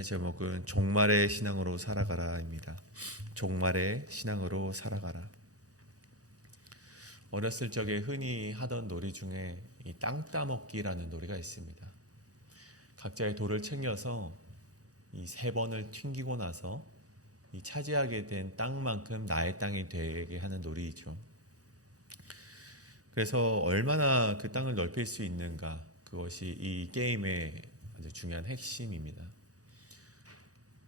오늘 제목은 종말의 신앙으로 살아가라입니다. 종말의 신앙으로 살아가라. 어렸을 적에 흔히 하던 놀이 중에 이 땅 따먹기라는 놀이가 있습니다. 각자의 돌을 챙겨서 이 3번을 튕기고 나서 이 차지하게 된 땅만큼 나의 땅이 되게 하는 놀이이죠. 그래서 얼마나 그 땅을 넓힐 수 있는가, 그것이 이 게임의 아주 중요한 핵심입니다.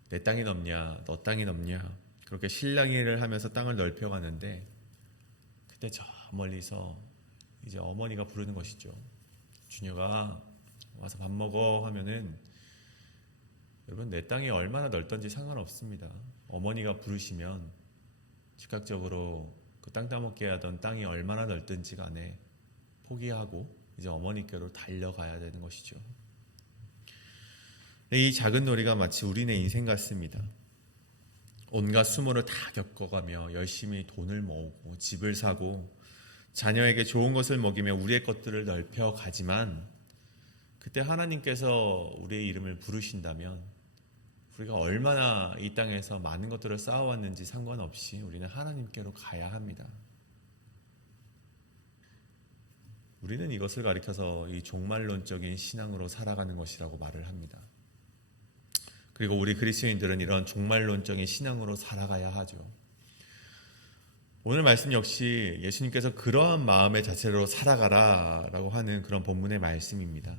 내 땅이 넓냐, 너 땅이 넓냐, 그렇게 실랑이를 하면서 땅을 넓혀가는데, 그때 저 멀리서 이제 어머니가 부르는 것이죠. 준혁아, 와서 밥 먹어 하면은, 여러분, 내 땅이 얼마나 넓던지 상관없습니다. 어머니가 부르시면 즉각적으로 그 땅 따먹게 하던 땅이 얼마나 넓든지 간에 포기하고 이제 어머니께로 달려가야 되는 것이죠. 이 작은 놀이가 마치 우리네 인생 같습니다. 온갖 수모를 다 겪어가며 열심히 돈을 모으고 집을 사고 자녀에게 좋은 것을 먹이며 우리의 것들을 넓혀가지만, 그때 하나님께서 우리의 이름을 부르신다면 우리가 얼마나 이 땅에서 많은 것들을 쌓아왔는지 상관없이 우리는 하나님께로 가야 합니다. 우리는 이것을 가리켜서 이 종말론적인 신앙으로 살아가는 것이라고 말을 합니다. 그리고 우리 그리스도인들은 이런 종말론적인 신앙으로 살아가야 하죠. 오늘 말씀 역시 예수님께서 그러한 마음의 자세로 살아가라 라고 하는 그런 본문의 말씀입니다.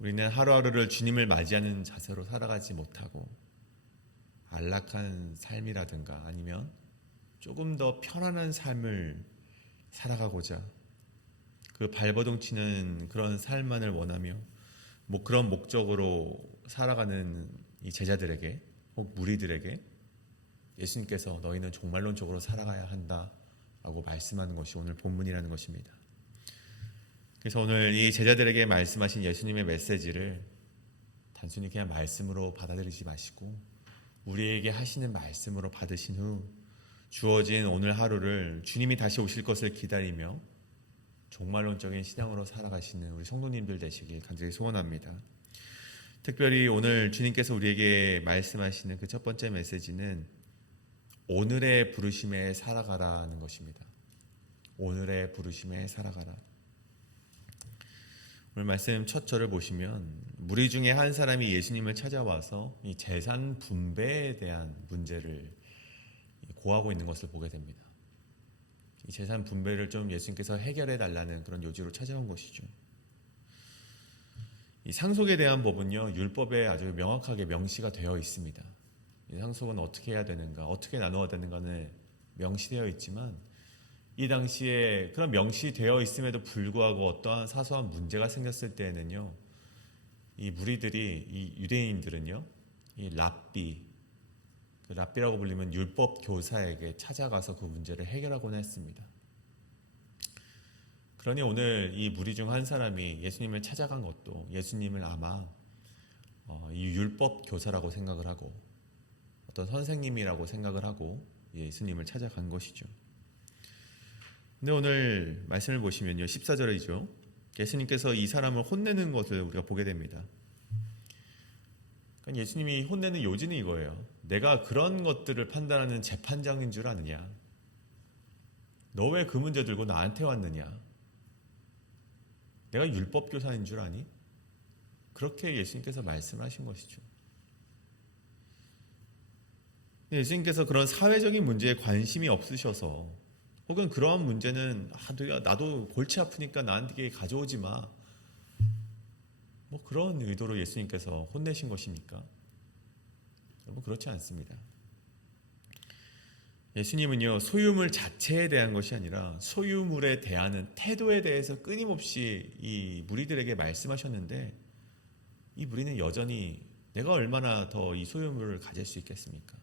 우리는 하루하루를 주님을 맞이하는 자세로 살아가지 못하고 안락한 삶이라든가 아니면 조금 더 편안한 삶을 살아가고자 그 발버둥 치는 그런 삶만을 원하며 그런 목적으로 살아가는 이 제자들에게 혹 무리들에게 예수님께서 너희는 종말론적으로 살아가야 한다라고 말씀하는 것이 오늘 본문이라는 것입니다. 그래서 오늘 이 제자들에게 말씀하신 예수님의 메시지를 단순히 그냥 말씀으로 받아들이지 마시고 우리에게 하시는 말씀으로 받으신 후 주어진 오늘 하루를 주님이 다시 오실 것을 기다리며 종말론적인 신앙으로 살아가시는 우리 성도님들 되시길 간절히 소원합니다. 특별히 오늘 주님께서 우리에게 말씀하시는 그 첫 번째 메시지는 오늘의 부르심에 살아가라는 것입니다. 오늘의 부르심에 살아가라. 오늘 말씀 첫 절을 보시면 무리 중에 한 사람이 예수님을 찾아와서 이 재산 분배에 대한 문제를 고하고 있는 것을 보게 됩니다. 이 재산 분배를 좀 예수님께서 해결해 달라는 그런 요지로 찾아온 것이죠. 이 상속에 대한 법은요, 율법에 아주 명확하게 명시가 되어 있습니다. 이 상속은 어떻게 해야 되는가, 어떻게 나누어야 되는가는 명시되어 있지만 이 당시에 그런 명시되어 있음에도 불구하고 어떠한 사소한 문제가 생겼을 때에는요, 이 무리들이, 이 유대인들은요, 이 랍비, 그 랍비라고 불리면 율법 교사에게 찾아가서 그 문제를 해결하곤 했습니다. 그러니 오늘 이 무리 중 한 사람이 예수님을 찾아간 것도 예수님을 아마 이 율법 교사라고 생각을 하고 어떤 선생님이라고 생각을 하고 예수님을 찾아간 것이죠. 근데 오늘 말씀을 보시면요, 14절이죠. 예수님께서 이 사람을 혼내는 것을 우리가 보게 됩니다. 그러니까 예수님이 혼내는 요지는 이거예요. 내가 그런 것들을 판단하는 재판장인 줄 아느냐? 너 왜 그 문제 들고 나한테 왔느냐? 내가 율법교사인 줄 아니? 그렇게 예수님께서 말씀하신 것이죠. 예수님께서 그런 사회적인 문제에 관심이 없으셔서 혹은 그러한 문제는 나도 골치 아프니까 나한테 가져오지 마, 그런 의도로 예수님께서 혼내신 것입니까? 여러분, 그렇지 않습니다. 예수님은요, 소유물 자체에 대한 것이 아니라 소유물에 대하는 태도에 대해서 끊임없이 이 무리들에게 말씀하셨는데, 이 무리는 여전히 내가 얼마나 더 이 소유물을 가질 수 있겠습니까?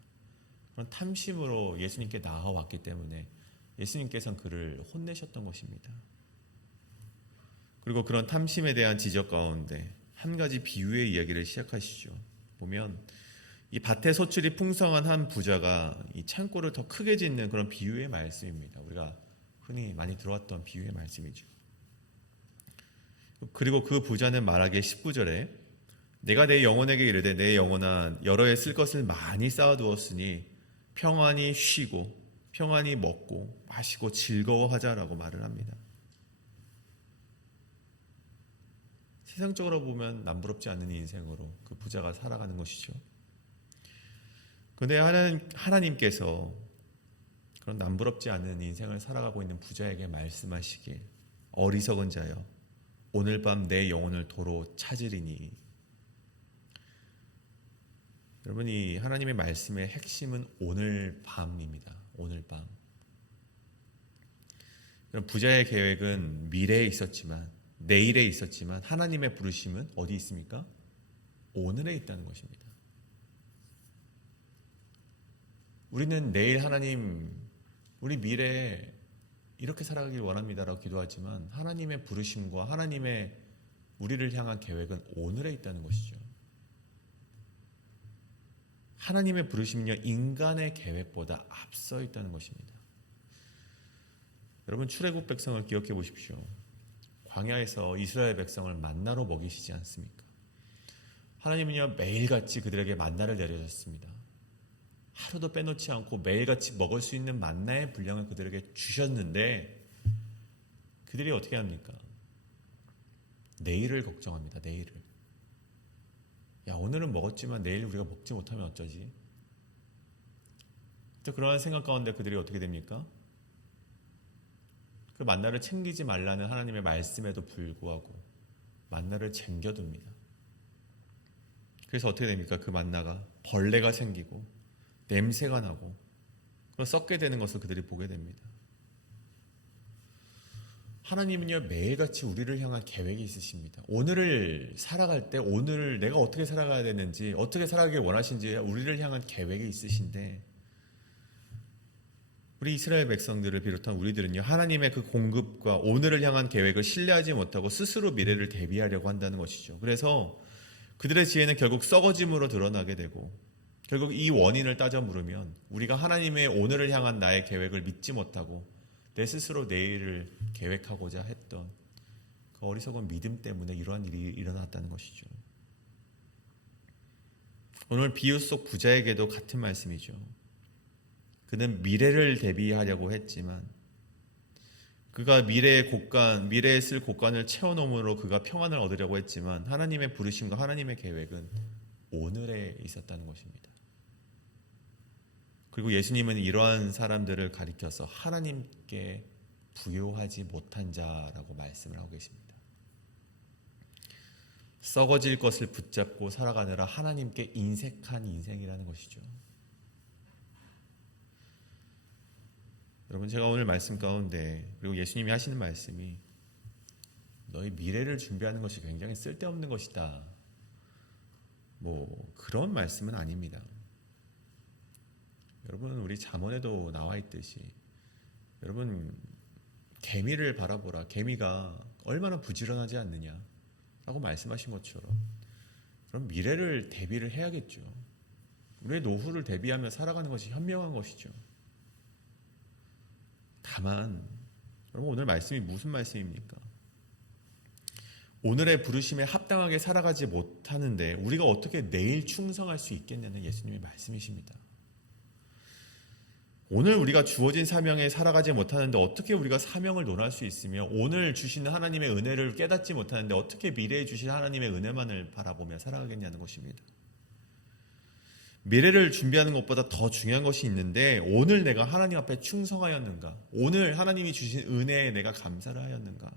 그런 탐심으로 예수님께 나아왔기 때문에 예수님께서는 그를 혼내셨던 것입니다. 그리고 그런 탐심에 대한 지적 가운데 한 가지 비유의 이야기를 시작하시죠. 보면 이 밭에 소출이 풍성한 한 부자가 이 창고를 더 크게 짓는 그런 비유의 말씀입니다. 우리가 흔히 많이 들어왔던 비유의 말씀이죠. 그리고 그 부자는 말하기에 19절에 내가 내 영혼에게 이르되 내 영혼아 여러 해 쓸 것을 많이 쌓아두었으니 평안히 쉬고 평안히 먹고 마시고 즐거워하자라고 말을 합니다. 세상적으로 보면 남부럽지 않은 인생으로 그 부자가 살아가는 것이죠. 그런데 하나님께서 그런 남부럽지 않은 인생을 살아가고 있는 부자에게 말씀하시길 어리석은 자여 오늘 밤 내 영혼을 도로 찾으리니. 여러분, 이 하나님의 말씀의 핵심은 오늘 밤입니다. 오늘 밤. 부자의 계획은 미래에 있었지만 내일에 있었지만 하나님의 부르심은 어디 있습니까? 오늘에 있다는 것입니다. 우리는 내일 하나님 우리 미래에 이렇게 살아가길 원합니다라고 기도하지만 하나님의 부르심과 하나님의 우리를 향한 계획은 오늘에 있다는 것이죠. 하나님의 부르심은요, 인간의 계획보다 앞서 있다는 것입니다. 여러분, 출애굽 백성을 기억해 보십시오. 광야에서 이스라엘 백성을 만나로 먹이시지 않습니까? 하나님은요, 매일같이 그들에게 만나를 내려줬습니다. 하루도 빼놓지 않고 매일같이 먹을 수 있는 만나의 분량을 그들에게 주셨는데 그들이 어떻게 합니까? 내일을 걱정합니다. 내일을. 야, 오늘은 먹었지만 내일 우리가 먹지 못하면 어쩌지? 또 그러한 생각 가운데 그들이 어떻게 됩니까? 그 만나를 챙기지 말라는 하나님의 말씀에도 불구하고 만나를 챙겨둡니다. 그래서 어떻게 됩니까? 그 만나가 벌레가 생기고 냄새가 나고 썩게 되는 것을 그들이 보게 됩니다. 하나님은요, 매일같이 우리를 향한 계획이 있으십니다. 오늘을 살아갈 때 오늘을 내가 어떻게 살아가야 되는지, 어떻게 살아가길 원하시는지 우리를 향한 계획이 있으신데, 우리 이스라엘 백성들을 비롯한 우리들은요, 하나님의 그 공급과 오늘을 향한 계획을 신뢰하지 못하고 스스로 미래를 대비하려고 한다는 것이죠. 그래서 그들의 지혜는 결국 썩어짐으로 드러나게 되고, 결국 이 원인을 따져 물으면 우리가 하나님의 오늘을 향한 나의 계획을 믿지 못하고 내 스스로 내일을 계획하고자 했던 그 어리석은 믿음 때문에 이러한 일이 일어났다는 것이죠. 오늘 비유 속 부자에게도 같은 말씀이죠. 그는 미래를 대비하려고 했지만 그가 미래에 쓸 곳간을 채워놓음으로 그가 평안을 얻으려고 했지만 하나님의 부르심과 하나님의 계획은 오늘에 있었다는 것입니다. 그리고 예수님은 이러한 사람들을 가리켜서 하나님께 부요하지 못한 자라고 말씀을 하고 계십니다. 썩어질 것을 붙잡고 살아가느라 하나님께 인색한 인생이라는 것이죠. 여러분, 제가 오늘 말씀 가운데 그리고 예수님이 하시는 말씀이 너희 미래를 준비하는 것이 굉장히 쓸데없는 것이다, 그런 말씀은 아닙니다. 여러분, 우리 잠언에도 나와 있듯이 여러분, 개미를 바라보라. 개미가 얼마나 부지런하지 않느냐라고 말씀하신 것처럼 그럼 미래를 대비를 해야겠죠. 우리의 노후를 대비하며 살아가는 것이 현명한 것이죠. 다만 여러분, 오늘 말씀이 무슨 말씀입니까? 오늘의 부르심에 합당하게 살아가지 못하는데 우리가 어떻게 내일 충성할 수 있겠냐는 예수님의 말씀이십니다. 오늘 우리가 주어진 사명에 살아가지 못하는데 어떻게 우리가 사명을 논할 수 있으며 오늘 주시는 하나님의 은혜를 깨닫지 못하는데 어떻게 미래에 주실 하나님의 은혜만을 바라보며 살아가겠냐는 것입니다. 미래를 준비하는 것보다 더 중요한 것이 있는데 오늘 내가 하나님 앞에 충성하였는가? 오늘 하나님이 주신 은혜에 내가 감사를 하였는가?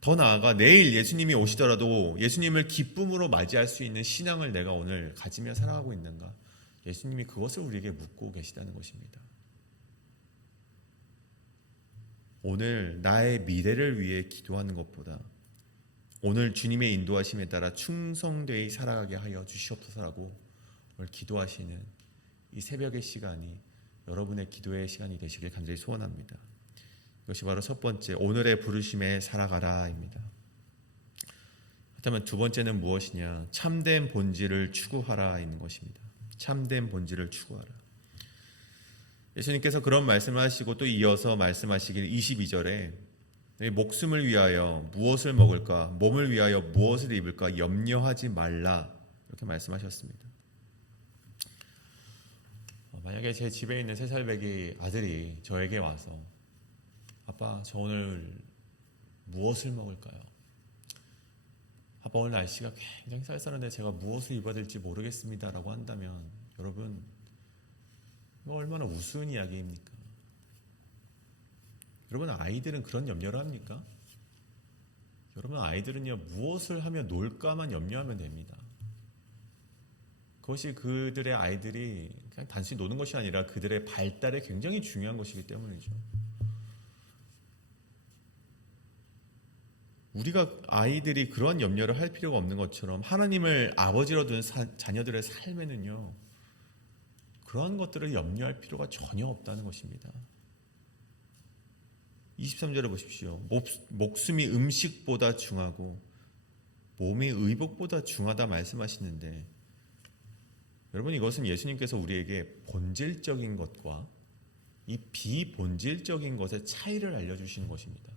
더 나아가 내일 예수님이 오시더라도 예수님을 기쁨으로 맞이할 수 있는 신앙을 내가 오늘 가지며 살아가고 있는가? 예수님이 그것을 우리에게 묻고 계시다는 것입니다. 오늘 나의 미래를 위해 기도하는 것보다 오늘 주님의 인도하심에 따라 충성되이 살아가게 하여 주시옵소서라고 오늘 기도하시는 이 새벽의 시간이 여러분의 기도의 시간이 되시길 간절히 소원합니다. 이것이 바로 첫 번째, 오늘의 부르심에 살아가라입니다. 그렇다면 두 번째는 무엇이냐? 참된 본질을 추구하라 있는 것입니다. 참된 본질을 추구하라. 예수님께서 그런 말씀을 하시고 또 이어서 말씀하시길 22절에 내 목숨을 위하여 무엇을 먹을까, 몸을 위하여 무엇을 입을까 염려하지 말라, 이렇게 말씀하셨습니다. 만약에 제 집에 있는 3살배기 아들이 저에게 와서 아빠, 저 오늘 무엇을 먹을까요? 아빠, 오늘 날씨가 굉장히 쌀쌀한데 제가 무엇을 입어야 될지 모르겠습니다 라고 한다면, 여러분, 이거 얼마나 우스운 이야기입니까? 여러분, 아이들은 그런 염려를 합니까? 여러분, 아이들은요, 무엇을 하며 놀까만 염려하면 됩니다. 그것이 그들의 아이들이 그냥 단순히 노는 것이 아니라 그들의 발달에 굉장히 중요한 것이기 때문이죠. 우리가 아이들이 그러한 염려를 할 필요가 없는 것처럼 하나님을 아버지로 둔 자녀들의 삶에는요, 그러한 것들을 염려할 필요가 전혀 없다는 것입니다. 23절에 보십시오. 목숨이 음식보다 중하고 몸이 의복보다 중하다 말씀하시는데, 여러분, 이것은 예수님께서 우리에게 본질적인 것과 이 비본질적인 것의 차이를 알려주시는 것입니다.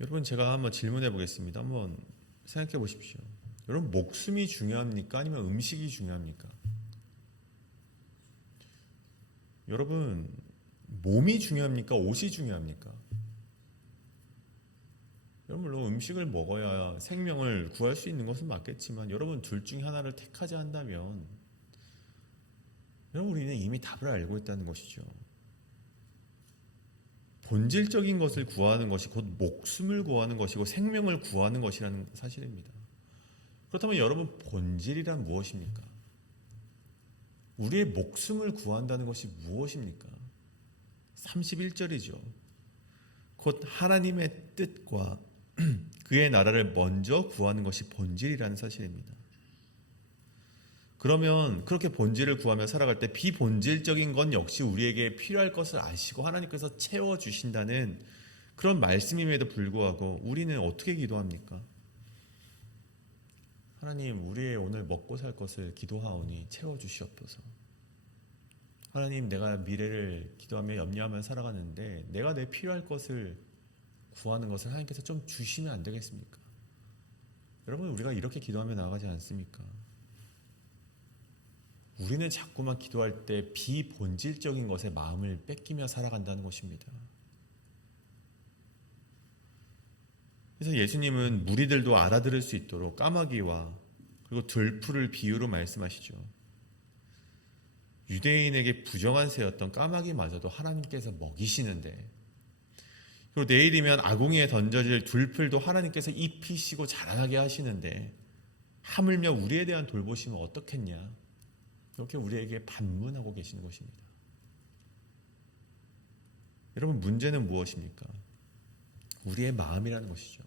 여러분, 제가 한번 질문해 보겠습니다. 한번 생각해 보십시오. 여러분, 목숨이 중요합니까? 아니면 음식이 중요합니까? 여러분, 몸이 중요합니까? 옷이 중요합니까? 여러분, 물론 음식을 먹어야 생명을 구할 수 있는 것은 맞겠지만, 여러분, 둘 중에 하나를 택하지 한다면, 여러분, 우리는 이미 답을 알고 있다는 것이죠. 본질적인 것을 구하는 것이 곧 목숨을 구하는 것이고 생명을 구하는 것이라는 사실입니다. 그렇다면 여러분, 본질이란 무엇입니까? 우리의 목숨을 구한다는 것이 무엇입니까? 31절이죠. 곧 하나님의 뜻과 그의 나라를 먼저 구하는 것이 본질이라는 사실입니다. 그러면 그렇게 본질을 구하며 살아갈 때 비본질적인 건 역시 우리에게 필요할 것을 아시고 하나님께서 채워주신다는 그런 말씀임에도 불구하고 우리는 어떻게 기도합니까? 하나님, 우리의 오늘 먹고 살 것을 기도하오니 채워주시옵소서. 하나님, 내가 미래를 기도하며 염려하며 살아가는데 내가 내 필요할 것을 구하는 것을 하나님께서 좀 주시면 안 되겠습니까? 여러분, 우리가 이렇게 기도하며 나아가지 않습니까? 우리는 자꾸만 기도할 때 비본질적인 것에 마음을 뺏기며 살아간다는 것입니다. 그래서 예수님은 무리들도 알아들을 수 있도록 까마귀와 그리고 들풀을 비유로 말씀하시죠. 유대인에게 부정한 새였던 까마귀마저도 하나님께서 먹이시는데, 그리고 내일이면 아궁이에 던져질 들풀도 하나님께서 입히시고 자라나게 하시는데 하물며 우리에 대한 돌보심은 어떻겠냐, 이렇게 우리에게 반문하고 계시는 것입니다. 여러분, 문제는 무엇입니까? 우리의 마음이라는 것이죠.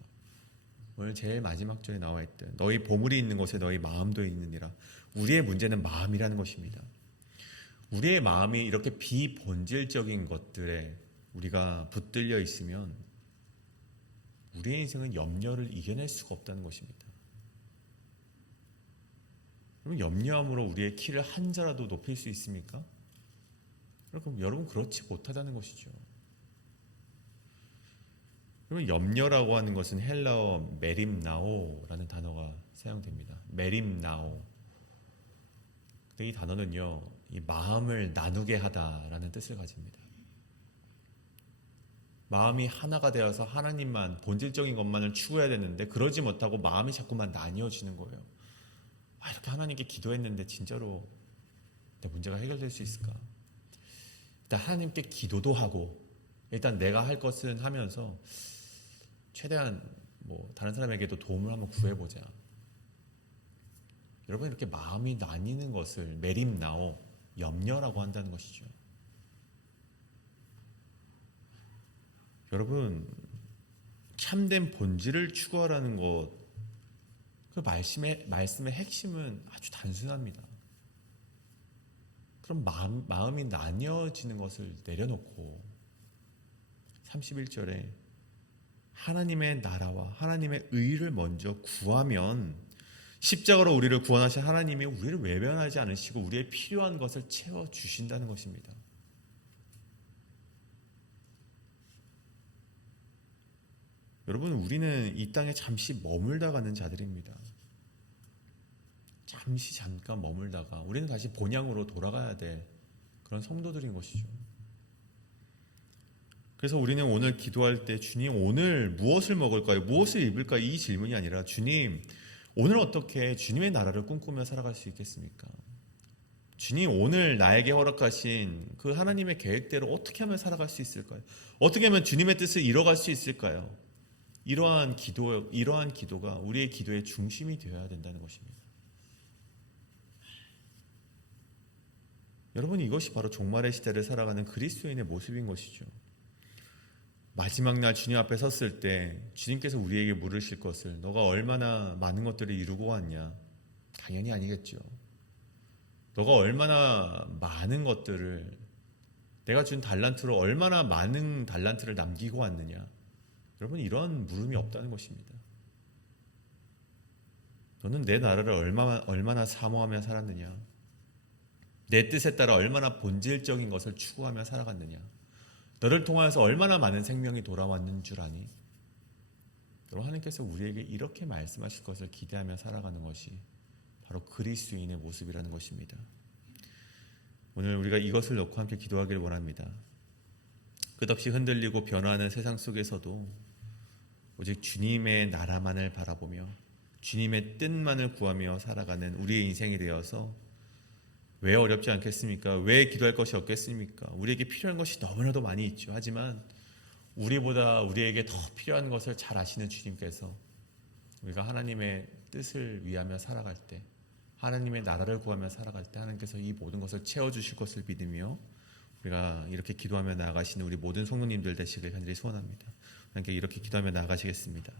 오늘 제일 마지막 절에 나와 있던 너희 보물이 있는 곳에 너희 마음도 있느니라. 우리의 문제는 마음이라는 것입니다. 우리의 마음이 이렇게 비본질적인 것들에 우리가 붙들려 있으면 우리의 인생은 염려를 이겨낼 수가 없다는 것입니다. 그럼 염려함으로 우리의 키를 한 자라도 높일 수 있습니까? 그럼 여러분, 그렇지 못하다는 것이죠. 그러면 염려라고 하는 것은 헬라어 메림나오라는 단어가 사용됩니다. 메림나오. 근데 이 단어는요, 이 마음을 나누게 하다라는 뜻을 가집니다. 마음이 하나가 되어서 하나님만, 본질적인 것만을 추구해야 되는데 그러지 못하고 마음이 자꾸만 나뉘어지는 거예요. 이렇게 하나님께 기도했는데 진짜로 내 문제가 해결될 수 있을까? 일단 하나님께 기도도 하고 일단 내가 할 것은 하면서 최대한 다른 사람에게도 도움을 한번 구해보자. 여러분, 이렇게 마음이 나뉘는 것을 메림나오, 염려라고 한다는 것이죠. 여러분, 참된 본질을 추구하라는 것, 그 말씀의 핵심은 아주 단순합니다. 그럼 마음이 나뉘어지는 것을 내려놓고 31절에 하나님의 나라와 하나님의 의를 먼저 구하면 십자가로 우리를 구원하신 하나님이 우리를 외면하지 않으시고 우리의 필요한 것을 채워주신다는 것입니다. 여러분, 우리는 이 땅에 잠시 머물다 가는 자들입니다. 잠시 잠깐 머물다가 우리는 다시 본향으로 돌아가야 될 그런 성도들인 것이죠. 그래서 우리는 오늘 기도할 때 주님 오늘 무엇을 먹을까요? 무엇을 입을까요? 이 질문이 아니라 주님 오늘 어떻게 주님의 나라를 꿈꾸며 살아갈 수 있겠습니까? 주님 오늘 나에게 허락하신 그 하나님의 계획대로 어떻게 하면 살아갈 수 있을까요? 어떻게 하면 주님의 뜻을 이뤄갈 수 있을까요? 이러한 기도가 우리의 기도의 중심이 되어야 된다는 것입니다. 여러분, 이것이 바로 종말의 시대를 살아가는 그리스도인의 모습인 것이죠. 마지막 날 주님 앞에 섰을 때 주님께서 우리에게 물으실 것을 너가 얼마나 많은 것들을 이루고 왔냐? 당연히 아니겠죠. 너가 얼마나 많은 것들을 내가 준 달란트로 얼마나 많은 달란트를 남기고 왔느냐? 여러분, 이런 물음이 없다는 것입니다. 너는 내 나라를 얼마나 사모하며 살았느냐? 내 뜻에 따라 얼마나 본질적인 것을 추구하며 살아갔느냐? 너를 통하여서 얼마나 많은 생명이 돌아왔는 줄 아니? 여러분, 하나님께서 우리에게 이렇게 말씀하실 것을 기대하며 살아가는 것이 바로 그리스도인의 모습이라는 것입니다. 오늘 우리가 이것을 놓고 함께 기도하기를 원합니다. 끝없이 흔들리고 변화하는 세상 속에서도 오직 주님의 나라만을 바라보며 주님의 뜻만을 구하며 살아가는 우리의 인생이 되어서 왜 어렵지 않겠습니까? 왜 기도할 것이 없겠습니까? 우리에게 필요한 것이 너무나도 많이 있죠. 하지만 우리보다 우리에게 더 필요한 것을 잘 아시는 주님께서 우리가 하나님의 뜻을 위하며 살아갈 때, 하나님의 나라를 구하며 살아갈 때 하나님께서 이 모든 것을 채워주실 것을 믿으며 우리가 이렇게 기도하며 나아가시는 우리 모든 성도님들 되시길 간절히 소원합니다. 하나님께 이렇게 기도하며 나아가시겠습니다.